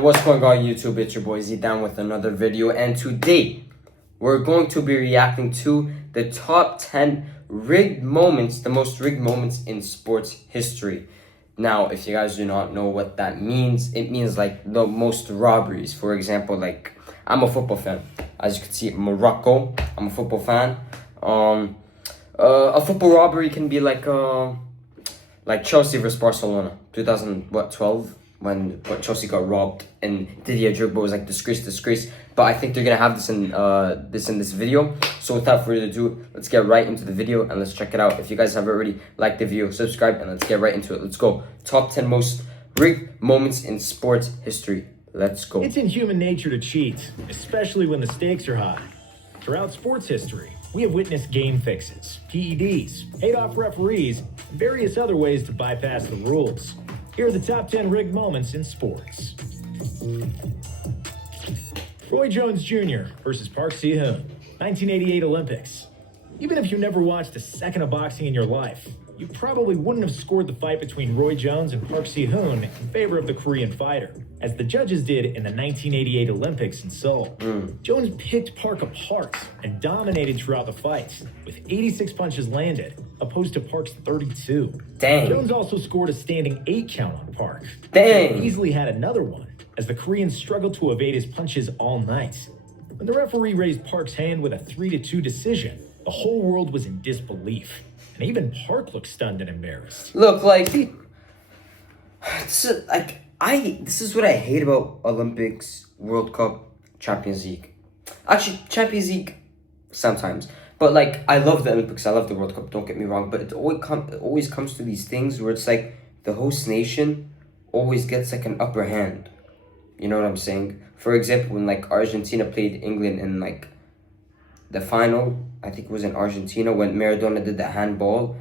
What's going on YouTube? It's your boy Z down with another video, and today we're going to be reacting to the top 10 rigged moments, the most rigged moments in sports history. Now, if you guys do not know what that means, it means like the most robberies. For example, like I'm a football fan. As you can see, Morocco, I'm a football fan. A football robbery can be like Chelsea versus Barcelona, 2012. When Chelsea got robbed and Didier Drogba was like disgrace. But I think they're gonna have this in this video. So without further ado, let's get right into the video and let's check it out. If you guys have already liked the video, subscribe, and let's get right into it. Let's go. Top 10 most rigged moments in sports history. Let's go. It's in human nature to cheat, especially when the stakes are high. Throughout sports history, we have witnessed game fixes, PEDs, paid-off referees, and various other ways to bypass the rules. Here are the top 10 rigged moments in sports. Roy Jones Jr. versus Park Si-hoon, 1988 Olympics. Even if you never watched a second of boxing in your life, you probably wouldn't have scored the fight between Roy Jones and Park Si-hoon in favor of the Korean fighter, as the judges did in the 1988 Olympics in Seoul. Jones picked Park apart and dominated throughout the fight, with 86 punches landed, opposed to Park's 32. Dang. Jones also scored a standing 8 count on Park. Dang. He easily had another one, as the Korean struggled to evade his punches all night. When the referee raised Park's hand with a 3-2 decision, the whole world was in disbelief. And even Park looked stunned and embarrassed. Look, like, this is what I hate about Olympics, World Cup, Champions League. Actually, Champions League sometimes. But, like, I love the Olympics, I love the World Cup, don't get me wrong. But it always comes to these things where it's like the host nation always gets, like, an upper hand. You know what I'm saying? For example, when, like, Argentina played England in, like, the final, I think it was in Argentina, when Maradona did the handball.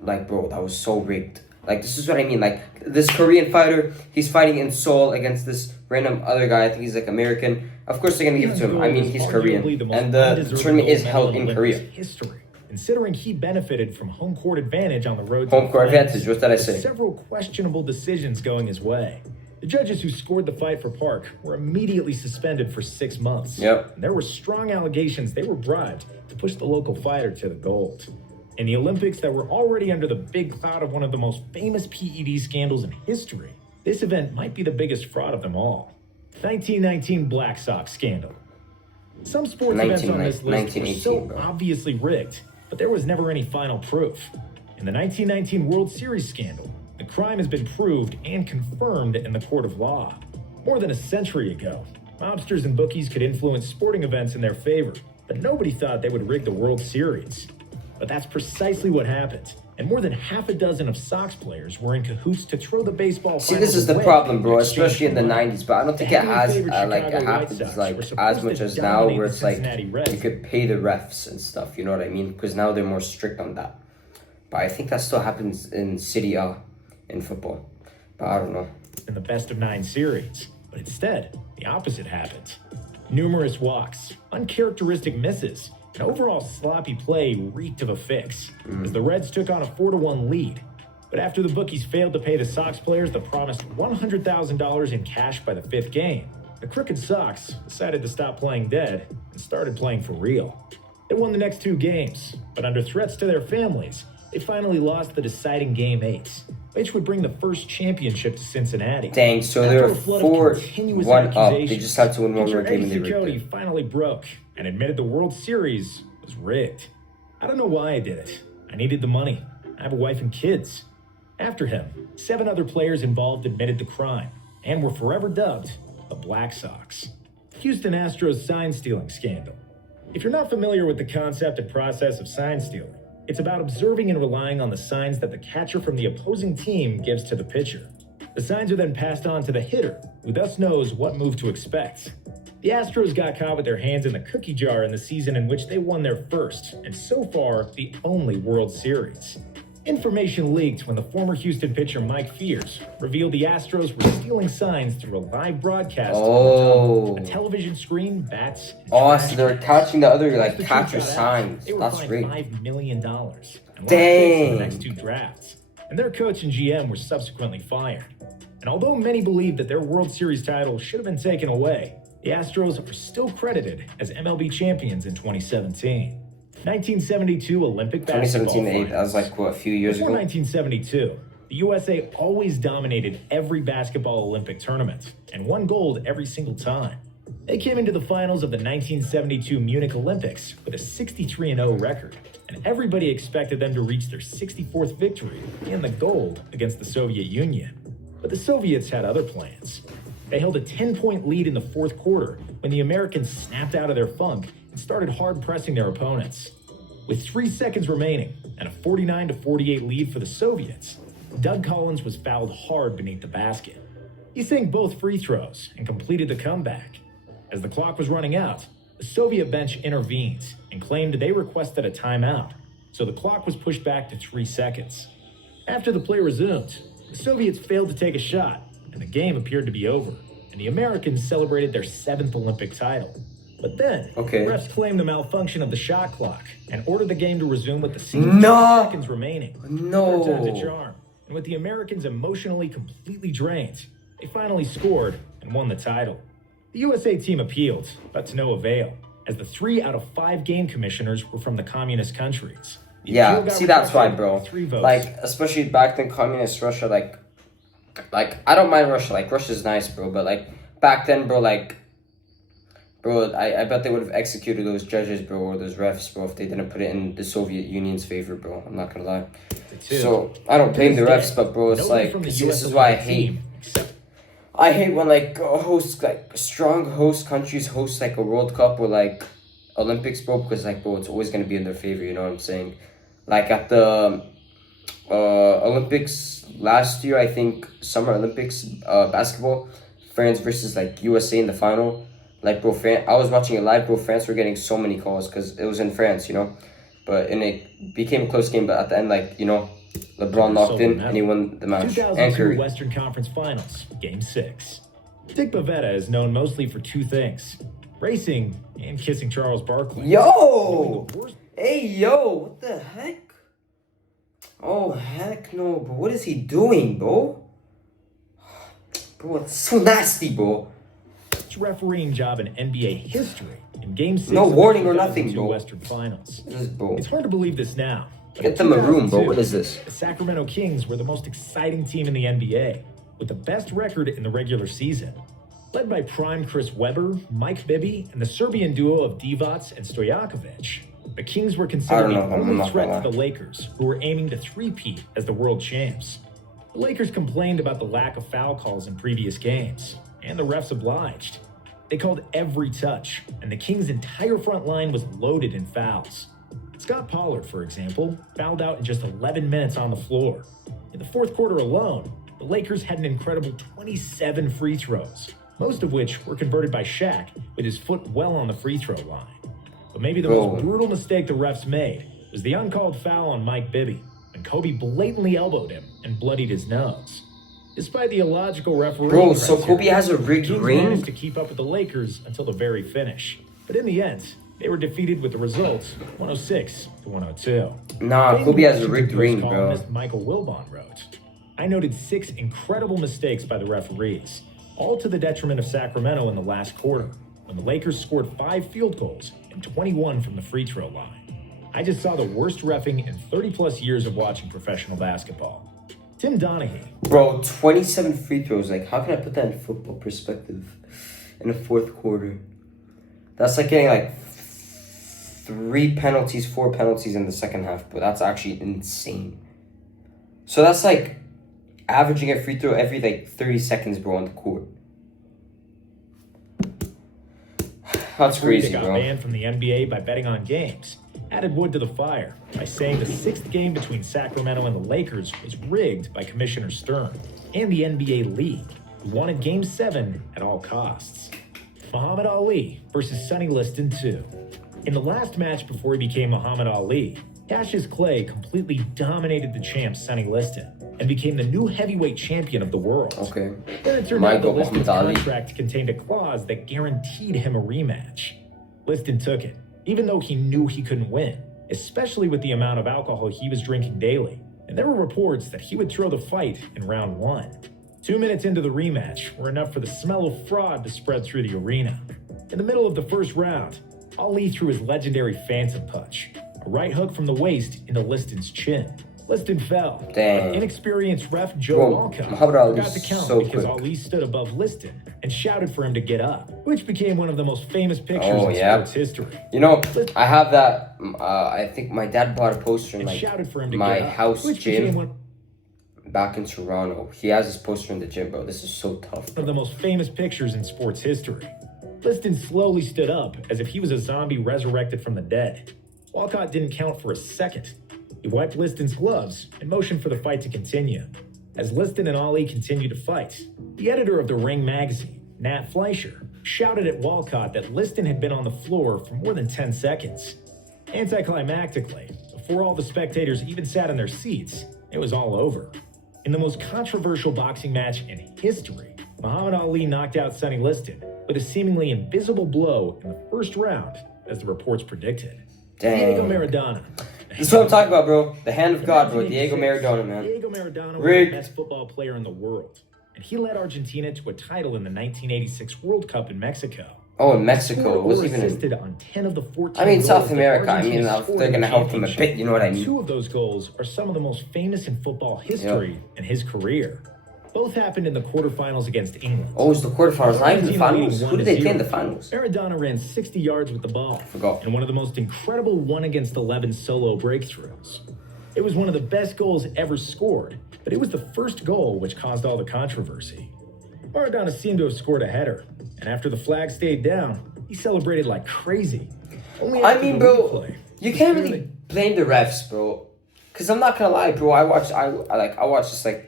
Like, bro, that was so rigged. Like, this is what I mean. Like, this Korean fighter, he's fighting in Seoul against this random other guy. I think he's, like, American. Of course, they're going to give it to him. I mean, he's Korean. And the tournament is held in Korea. History, considering he benefited from home court advantage on the road. Home court advantage, what did I say? Several questionable decisions going his way. The judges who scored the fight for Park were immediately suspended for 6 months. Yep. And there were strong allegations they were bribed to push the local fighter to the gold. In the Olympics that were already under the big cloud of one of the most famous PED scandals in history, this event might be the biggest fraud of them all. 1919 Black Sox scandal. Some sports events on this list were so obviously rigged, but there was never any final proof. In the 1919 World Series scandal, the crime has been proved and confirmed in the court of law. More than a century ago, mobsters and bookies could influence sporting events in their favor, but nobody thought they would rig the World Series. But that's precisely what happened, and more than half a dozen of Sox players were in cahoots to throw the baseball. See, this is the problem, bro, especially in the 90s, but I don't think it has, it happens, like, as much as now, where it's like, you could pay the refs and stuff, you know what I mean? Because now they're more strict on that. But I think that still happens in Serie A. In football, but I don't know. In the best-of-9 series, but instead, the opposite happened. Numerous walks, uncharacteristic misses, and overall sloppy play reeked of a fix, as the Reds took on a 4-1 lead. But after the bookies failed to pay the Sox players the promised $100,000 in cash by the 5th game, the crooked Sox decided to stop playing dead and started playing for real. They won the next 2 games, but under threats to their families, they finally lost the deciding Game 8, which would bring the first championship to Cincinnati. Dang, so they were 4-1 up. They just had to win one more game and they rigged it. Finally broke and admitted the World Series was rigged. I don't know why I did it. I needed the money. I have a wife and kids. After him, 7 other players involved admitted the crime and were forever dubbed the Black Sox. Houston Astros sign-stealing scandal. If you're not familiar with the concept and process of sign-stealing, it's about observing and relying on the signs that the catcher from the opposing team gives to the pitcher. The signs are then passed on to the hitter, who thus knows what move to expect. The Astros got caught with their hands in the cookie jar in the season in which they won their first, and so far, the only World Series. Information leaked when the former Houston pitcher Mike Fears revealed the Astros were stealing signs through a live broadcast on a television screen, bats, and so they're catching the other, like, catcher signs. They were That's fined great. $5 million. And Dang. the next 2 drafts. And their coach and GM were subsequently fired. And although many believe that their World Series title should have been taken away, the Astros are still credited as MLB champions in 2017. 1972 Olympic basketball 2017, that was like, what, a few years Before ago? 1972, the USA always dominated every basketball Olympic tournament and won gold every single time. They came into the finals of the 1972 Munich Olympics with a 63-0 record, and everybody expected them to reach their 64th victory and the gold against the Soviet Union. But the Soviets had other plans. They held a 10-point lead in the fourth quarter when the Americans snapped out of their funk and started hard pressing their opponents. With 3 seconds remaining and a 49-48 lead for the Soviets, Doug Collins was fouled hard beneath the basket. He sank both free throws and completed the comeback. As the clock was running out, the Soviet bench intervened and claimed they requested a timeout, so the clock was pushed back to 3 seconds. After the play resumed, the Soviets failed to take a shot, and the game appeared to be over, and the Americans celebrated their 7th Olympic title. But then, refs claimed the malfunction of the shot clock and ordered the game to resume with the 60 seconds remaining. Third time's a charm, and with the Americans emotionally completely drained, they finally scored and won the title. The USA team appealed, but to no avail, as the 3 out of 5 game commissioners were from the communist countries. Yeah, see, that's why, bro. Like, especially back then, communist Russia, like, I don't mind Russia. Like, Russia's nice, bro. But, like, back then, bro, like, bro, I bet they would have executed those judges, bro, or those refs, bro, if they didn't put it in the Soviet Union's favor, bro. I'm not gonna lie. So, I don't blame the refs, but, bro, it's like, this is why I hate. I hate when, like, hosts, like, strong host countries host, like, a World Cup or, like, Olympics, bro, because, like, bro, it's always going to be in their favor, you know what I'm saying? Like, at the Olympics last year, I think, Summer Olympics, basketball, France versus, like, USA in the final. Like, bro, I was watching it live, bro, France were getting so many calls because it was in France, you know? And it became a close game, but at the end, like, you know, LeBron knocked in and he won the match. 2002 Western Conference Finals, Game 6. Dick Bavetta is known mostly for 2 things: racing and kissing Charles Barkley. Yo! Hey, yo! What the heck? Oh, heck no, bro. What is he doing, bro? Bro, it's so nasty, bro. It's refereeing job in NBA history in Game 6. No warning or nothing, bro. Western Finals. Bro. It's hard to believe this now. Get them a room, bro. What is this? The Sacramento Kings were the most exciting team in the NBA, with the best record in the regular season. Led by prime Chris Webber, Mike Bibby, and the Serbian duo of Divac and Stojakovic, the Kings were considered the only threat to the Lakers, who were aiming to three-peat as the world champs. The Lakers complained about the lack of foul calls in previous games, and the refs obliged. They called every touch, and the Kings' entire front line was loaded in fouls. Scott Pollard, for example, fouled out in just 11 minutes on the floor. In the fourth quarter alone, the Lakers had an incredible 27 free throws, most of which were converted by Shaq with his foot well on the free throw line. But maybe the most brutal mistake the refs made was the uncalled foul on Mike Bibby, when Kobe blatantly elbowed him and bloodied his nose. Despite the illogical refereeing, bro, so Kobe has a rigged ring? Managed to keep up with the Lakers until the very finish. But in the end, they were defeated with the results 106-102. Nah, Kobe has a rigged ring, bro. Michael Wilbon wrote, "I noted 6 incredible mistakes by the referees, all to the detriment of Sacramento in the last quarter, when the Lakers scored 5 field goals and 21 from the free throw line. I just saw the worst reffing in 30-plus years of watching professional basketball." Tim Donaghy. Bro, 27 free throws. Like, how can I put that in football perspective in the fourth quarter? That's like getting like 3 penalties, 4 penalties in the second half, but that's actually insane. So that's like averaging a free throw every like 30 seconds, bro, on the court. That's crazy, got bro. Banned from the NBA by betting on games, added wood to the fire by saying the 6th game between Sacramento and the Lakers was rigged by Commissioner Stern and the NBA League, who wanted Game 7 at all costs. Muhammad Ali versus Sonny Liston 2. In the last match before he became Muhammad Ali, Cassius Clay completely dominated the champ Sonny Liston and became the new heavyweight champion of the world. Okay. Then it turned out that Liston's contract contained a clause that guaranteed him a rematch. Liston took it, even though he knew he couldn't win, especially with the amount of alcohol he was drinking daily. And there were reports that he would throw the fight in round 1. 2 minutes into the rematch were enough for the smell of fraud to spread through the arena. In the middle of the first round, Ali threw his legendary Phantom Punch, a right hook from the waist into Liston's chin. Liston fell. Dang. Inexperienced ref Joe Bro, Walcott Muhammad Ali forgot to count so because quick. Ali stood above Liston and shouted for him to get up, which became one of the most famous pictures in yeah. sports history. You know, I have that. I think my dad bought a poster in And like shouted for him to my get up, house which became gym one back in Toronto. He has this poster in the gym, bro. This is so tough. of the most famous pictures in sports history. Liston slowly stood up as if he was a zombie resurrected from the dead. Walcott didn't count for a second. He wiped Liston's gloves and motioned for the fight to continue. As Liston and Ali continued to fight, the editor of the Ring magazine, Nat Fleischer, shouted at Walcott that Liston had been on the floor for more than 10 seconds. Anticlimactically, before all the spectators even sat in their seats, it was all over. In the most controversial boxing match in history, Muhammad Ali knocked out Sonny Liston with a seemingly invisible blow in the first round, as the reports predicted. Dang. Diego Maradona. This is what I'm talking about, bro. The hand of God, bro. Diego Maradona, man. Diego Maradona was Rigged. the best football player in the world, and he led Argentina to a title in the 1986 World Cup in Mexico. Oh, in Mexico. Scored It was or even in... assisted on 10 of the 14 I mean, goals South that America. I Argentina mean, scored they're in going the to help him a championship. bit. You know what I mean? 2 of those goals are some of the most famous in football history in his career. Both happened in the quarterfinals against England. Oh, it's the quarterfinals, not even the Argentina finals. leading Who did they play in 1-0. the finals? Maradona ran 60 yards with the ball. Forgot. In one of the most incredible 1-against-11 solo breakthroughs. It was one of the best goals ever scored, but it was the first goal which caused all the controversy. Maradona seemed to have scored a header, and after the flag stayed down, he celebrated like crazy. Only I after mean, the bro, replay, you can't clearly- really blame the refs, bro. Because I'm not going to lie, bro. I watched this like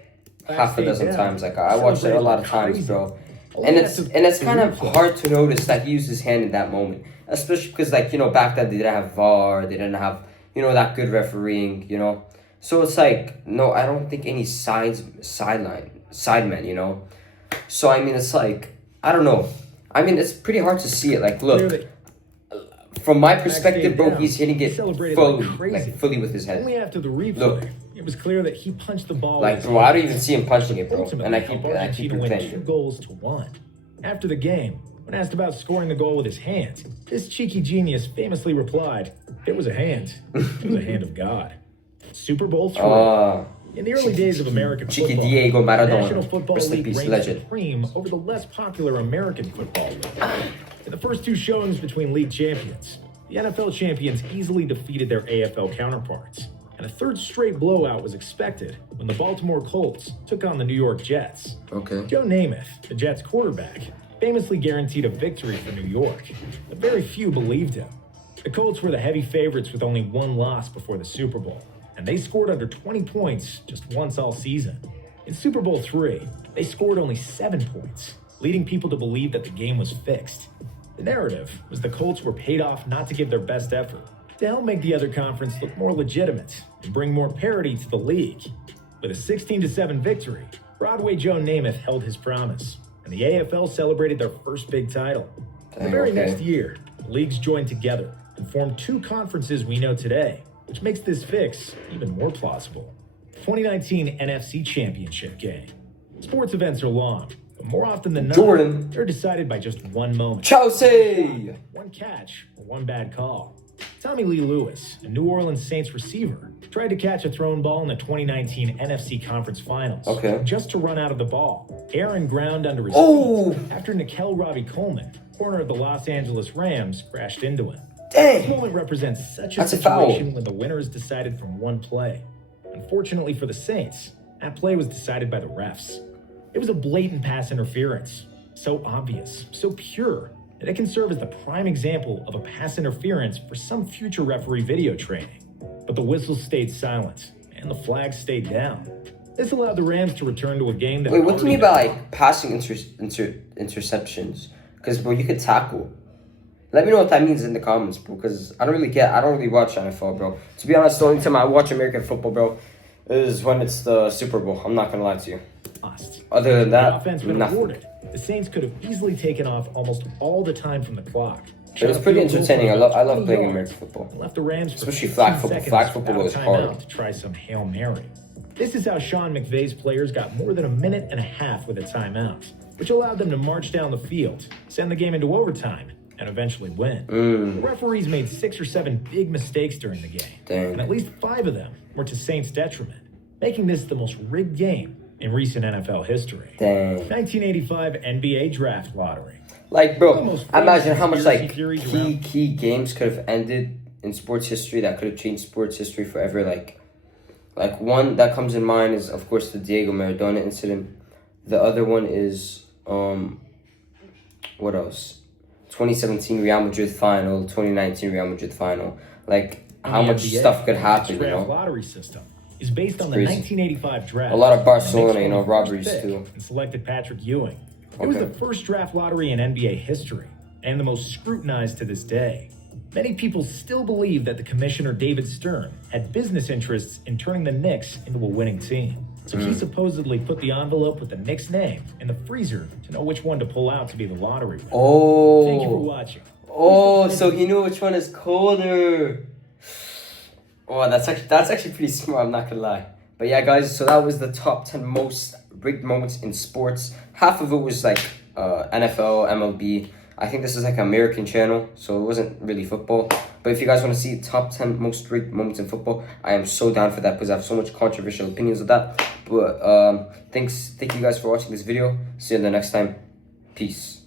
half a dozen times. Like I watched it a lot of times, bro. And it's kind of hard to notice that he used his hand in that moment, especially because like, you know, back then they didn't have VAR, they didn't have, you know, that good refereeing, you know. So it's like, no, I don't think any sidemen, you know. So I mean, it's like, I don't know. I mean, it's pretty hard to see it. Like, look, Clearly- from my perspective, bro, down, he's hitting he it celebrated fully, like crazy. fully with his head. Only after the replay, Look. it was clear that he punched the ball. Like, with his bro, I don't hands. even see him punching it, bro. Ultimately, And I helped keep Argentina win replaying 2 it. goals to 1. After the game, when asked about scoring the goal with his hands, this cheeky genius famously replied, "It was a hand. It was a hand of God." Super Bowl 3. In the early days of American Cheeky football, Diego the Maradona. National Football Rest in League peace, reigned legend. supreme over the less popular American Football League. In the first 2 showings between league champions, the NFL champions easily defeated their AFL counterparts, and a 3rd straight blowout was expected when the Baltimore Colts took on the New York Jets. Okay. Joe Namath, the Jets quarterback, famously guaranteed a victory for New York, but very few believed him. The Colts were the heavy favorites with only 1 loss before the Super Bowl, and they scored under 20 points just once all season. In Super Bowl 3, they scored only 7 points, leading people to believe that the game was fixed. The narrative was the Colts were paid off not to give their best effort, to help make the other conference look more legitimate and bring more parity to the league. With a 16-7 victory, Broadway Joe Namath held his promise, and the AFL celebrated their first big title. The very next year, the leagues joined together and formed 2 conferences we know today, which makes this fix even more plausible. 2019 NFC Championship game. Sports events are long, but more often than not, Jordan. they're decided by just one moment. Chelsea! One catch or one bad call. Tommy Lee Lewis, a New Orleans Saints receiver, tried to catch a thrown ball in the 2019 NFC Conference Finals. Okay. Just to run out of the ball. Aaron ground under his Oh! feet after Nickel Robbie Coleman, corner of the Los Angeles Rams, crashed into him. Dang! This moment represents such a That's a foul. situation when the winner is decided from one play. Unfortunately for the Saints, that play was decided by the refs. It was a blatant pass interference. So obvious, so pure, that it can serve as the prime example of a pass interference for some future referee video training. But the whistle stayed silent, and the flag stayed down. This allowed the Rams to return to a game that... Wait, what do you mean by like passing interceptions? Because, bro, you could tackle. Let me know what that means in the comments, bro, because I don't really watch NFL, bro. To be honest, the only time I watch American football, bro, is when it's the Super Bowl. I'm not gonna lie to you. Lost. Other than The that, offense been nothing. rewarded. The Saints could have easily taken off almost all the time from the clock. It was pretty entertaining. I love playing American football. And left the Rams for Especially 15 flag football. seconds Flag football without is a hard. timeout to try some Hail Mary. This is how Sean McVay's players got more than a minute and a half with a timeout, which allowed them to march down the field, send the game into overtime, and eventually win. The referees made 6 or 7 big mistakes during the game, and at least 5 of them were to Saints' detriment, making this the most rigged game in recent NFL history. 1985 NBA Draft Lottery. Like, bro, imagine how much like key games could have ended in sports history that could have changed sports history forever. Like one that comes in mind is, of course, the Diego Maradona incident. The other one is what else? 2017 Real Madrid final, 2019 Real Madrid final. Like, how much stuff could happen, you know? Lottery system is based on the 1985 draft. A lot of Barcelona, you know, robberies too. And selected Patrick Ewing. It was the first draft lottery in NBA history, and the most scrutinized to this day. Many people still believe that the commissioner, David Stern, had business interests in turning the Knicks into a winning team. So he supposedly put the envelope with the Knicks name in the freezer to know which one to pull out to be the lottery winner. Oh. Thank you for watching. Oh, so he knew which one is colder. Oh, that's actually pretty smart, I'm not gonna lie. But yeah, guys, so that was the top 10 most rigged moments in sports. Half of it was like NFL, MLB. I think this is like an American channel, so it wasn't really football. But if you guys want to see top 10 most rigged moments in football, I am so down for that because I have so much controversial opinions of that. But thank you guys for watching this video. See you in the next time. Peace.